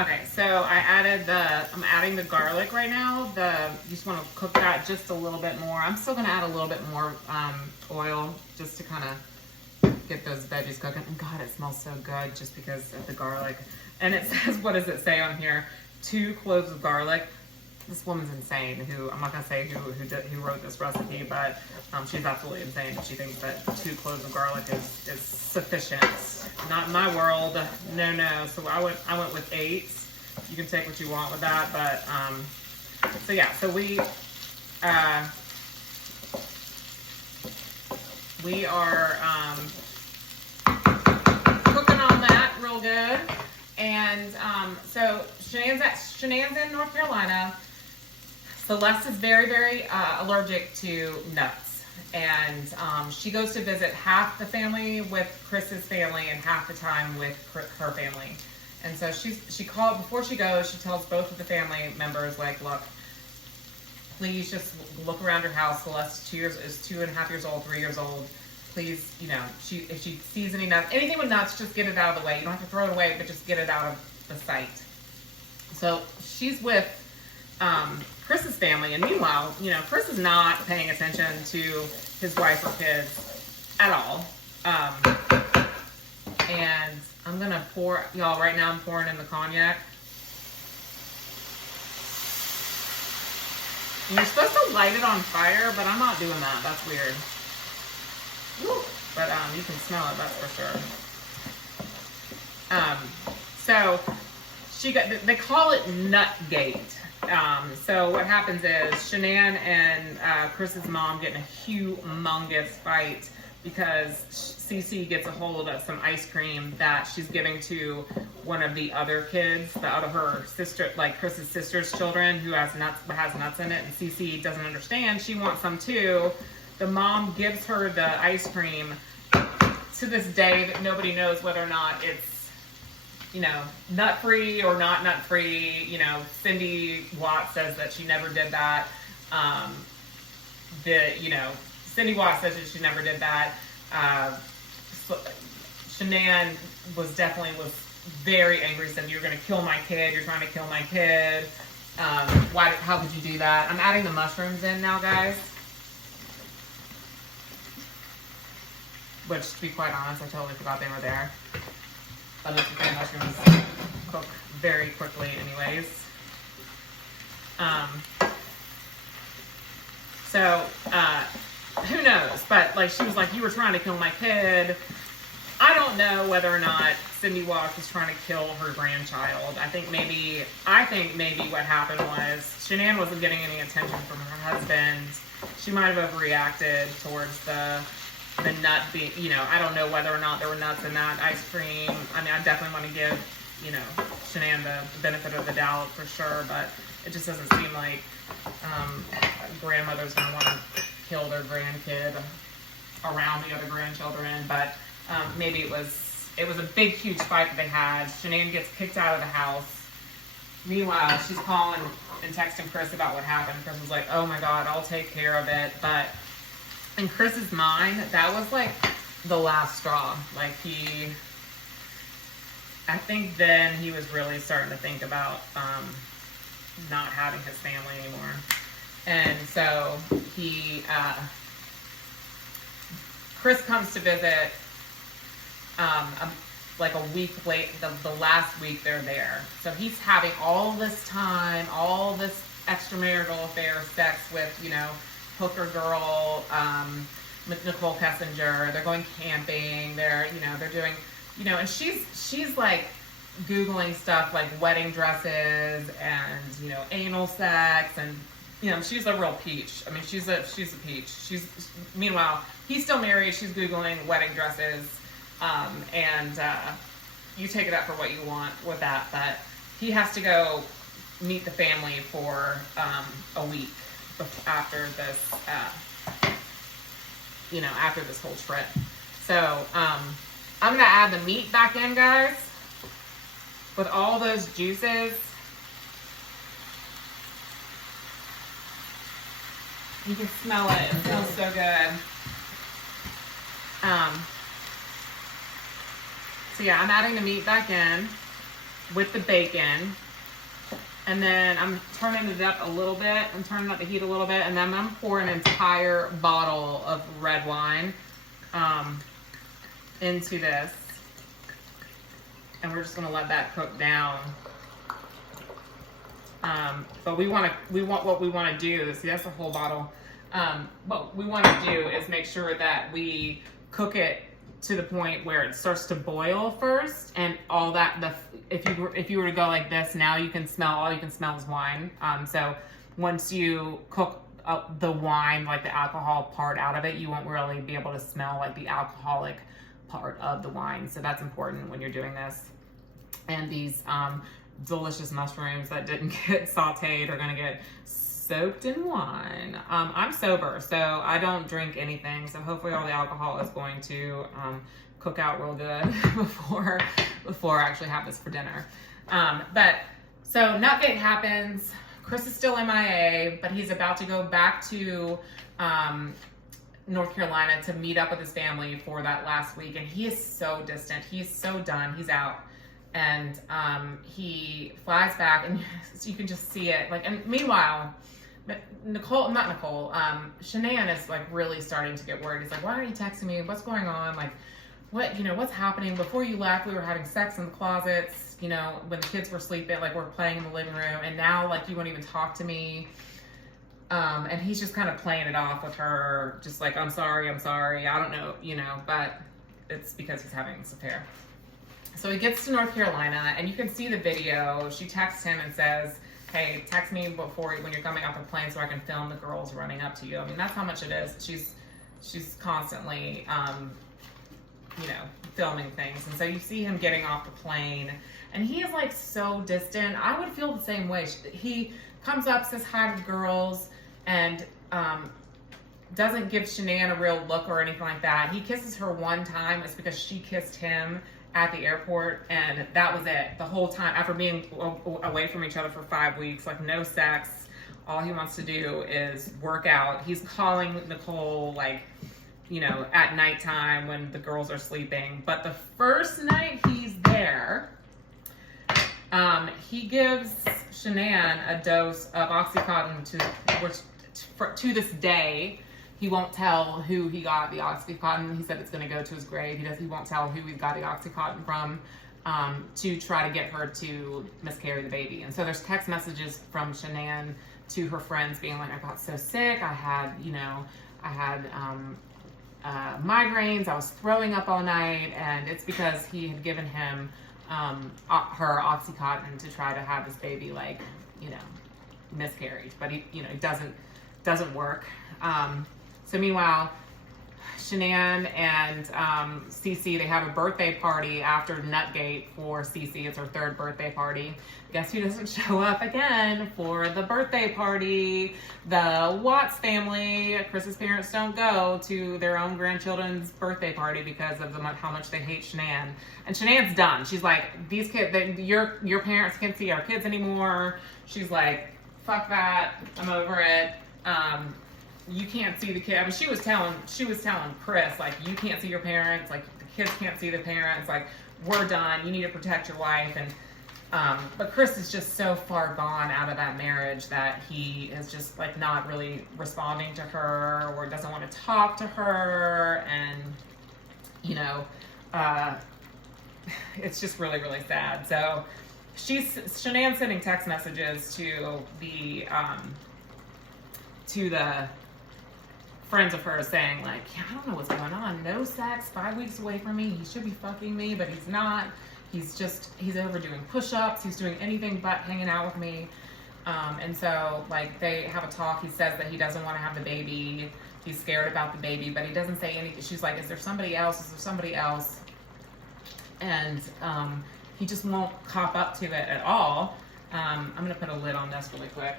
Okay, so I'm adding the garlic right now. You just want to cook that just a little bit more. I'm still gonna add a little bit more oil just to kind of get those veggies cooking. And God, it smells so good just because of the garlic. And it says, what does it say on here? 2 cloves of garlic. This woman's insane. I'm not gonna say who wrote this recipe, but she's absolutely insane. She thinks that 2 cloves of garlic is sufficient. Not in my world. No. So I went with 8. You can take what you want with that, but so yeah. So we are cooking on that real good, and so Shanann's in North Carolina. Celeste is very allergic to nuts, and she goes to visit half the family with Chris's family and half the time with her family. And so she called, before she goes, she tells both of the family members, like, look, please just look around your house. Celeste is 2.5 years old, 3 years old. Please, if she sees any nuts, anything with nuts, just get it out of the way. You don't have to throw it away, but just get it out of the sight. So she's with Chris's family, and meanwhile, Chris is not paying attention to his wife or kids at all. And I'm gonna pour, y'all, right now I'm pouring in the cognac. And you're supposed to light it on fire, but I'm not doing that. That's weird. Woo. But you can smell it, that's for sure. So they call it Nutgate. So what happens is Shanann and Chris's mom get in a humongous fight because Cece gets a hold of some ice cream that she's giving to one of the other kids, her sister, like Chris's sister's children, who has nuts in it, and Cece doesn't understand. She wants some too. The mom gives her the ice cream. To this day, that nobody knows whether or not it's nut-free or not nut-free. Cindy Watts says that she never did that. Cindy Watts says that she never did that. Shanann was very angry, said, you're going to kill my kid. You're trying to kill my kid. How could you do that? I'm adding the mushrooms in now, guys. Which, to be quite honest, I totally forgot they were there. But the mushrooms cook very quickly anyways. Who knows? But she was like, you were trying to kill my kid. I don't know whether or not Cindy Watts was trying to kill her grandchild. I think maybe what happened was Shanann wasn't getting any attention from her husband. She might have overreacted towards the nut being, I don't know whether or not there were nuts in that ice cream. I mean, I definitely want to give, Shanann the benefit of the doubt for sure, but it just doesn't seem like a grandmother's going to want to kill their grandkid around the other grandchildren. But maybe it was a big, huge fight that they had. Shanann gets kicked out of the house. Meanwhile, she's calling and texting Chris about what happened. Chris was like, oh my God, I'll take care of it. But in Chris's mind, that was the last straw. I think then he was really starting to think about not having his family anymore. And so Chris comes to visit a week late, the last week they're there. So he's having all this time, all this extramarital affair, sex with, hooker girl, Nicole Kessinger. They're going camping. They're doing, and she's Googling stuff like wedding dresses and, anal sex, and, she's a real peach. I mean, she's a peach. Meanwhile, he's still married. She's Googling wedding dresses. You take it up for what you want with that, but he has to go meet the family for a week after this, after this whole trip. So I'm gonna add the meat back in, guys, with all those juices. You can smell it. It smells so good. So yeah, I'm adding the meat back in. with the bacon. And then I'm turning it up a little bit. I'm turning up the heat a little bit. And then I'm pouring an entire bottle of red wine into this. And we're just gonna let that cook down. But what we want to do, see that's a whole bottle. What we want to do is make sure that we cook it to the point where it starts to boil first, and all that. If you were to go like this, now you can smell, all you can smell is wine. So once you cook the wine, like the alcohol part out of it, you won't really be able to smell like the alcoholic part of the wine. So that's important when you're doing this. And these delicious mushrooms that didn't get sauteed are gonna get soaked in wine. I'm sober, so I don't drink anything. So hopefully all the alcohol is going to cook out real good before I actually have this for dinner. But so Nutgate happens. Chris is still MIA, but he's about to go back to North Carolina to meet up with his family for that last week. And he is so distant. He's so done. He's out. And he flies back, and you can just see it. Like, and meanwhile, Shanann is like really starting to get worried. He's like, why aren't you texting me? What's going on? Like, what's happening? Before you left, we were having sex in the closets, when the kids were sleeping, like we're playing in the living room, and now like you won't even talk to me. And he's just kind of playing it off with her, just like, I'm sorry, I don't know, but it's because he's having this affair. So he gets to North Carolina, and you can see the video. She texts him and says, hey, text me when you're coming off the plane so I can film the girls running up to you. I mean, that's how much it is. She's constantly, filming things. And so you see him getting off the plane, and he is like so distant. I would feel the same way. He comes up, says hi to the girls, and doesn't give Shanann a real look or anything like that. He kisses her one time. It's because she kissed him at the airport, and that was it the whole time. After being away from each other for 5 weeks, like no sex, all he wants to do is work out. He's calling Nicole like, at nighttime when the girls are sleeping. But the first night he's there, he gives Shanann a dose of Oxycontin to this day. He won't tell who he got the Oxycontin. He said it's going to go to his grave. He won't tell who he got the Oxycontin from, to try to get her to miscarry the baby. And so there's text messages from Shanann to her friends being like, I got so sick. I had migraines. I was throwing up all night. And it's because he had given him her Oxycontin to try to have this baby, like, miscarried. But he, it doesn't work. So meanwhile, Shanann and Cece, they have a birthday party after Nutgate for Cece. It's her 3rd birthday party. Guess who doesn't show up again for the birthday party? The Watts family. Chris's parents don't go to their own grandchildren's birthday party because of how much they hate Shanann. And Shanann's done. She's like, these kids, your parents can't see our kids anymore. She's like, fuck that. I'm over it. You can't see the kid. I mean, she was telling Chris, like, you can't see your parents, like the kids can't see the parents, like, we're done. You need to protect your wife. And but Chris is just so far gone out of that marriage that he is just like not really responding to her or doesn't want to talk to her, and it's just really, really sad. So Shanann's sending text messages to the friends of hers saying like, yeah, I don't know what's going on. No sex, 5 weeks away from me. He should be fucking me, but he's not. He's overdoing push-ups. He's doing anything but hanging out with me. And so like they have a talk. He says that he doesn't want to have the baby. He's scared about the baby, but he doesn't say anything. She's like, is there somebody else? Is there somebody else? And he just won't cop up to it at all. I'm going to put a lid on this really quick.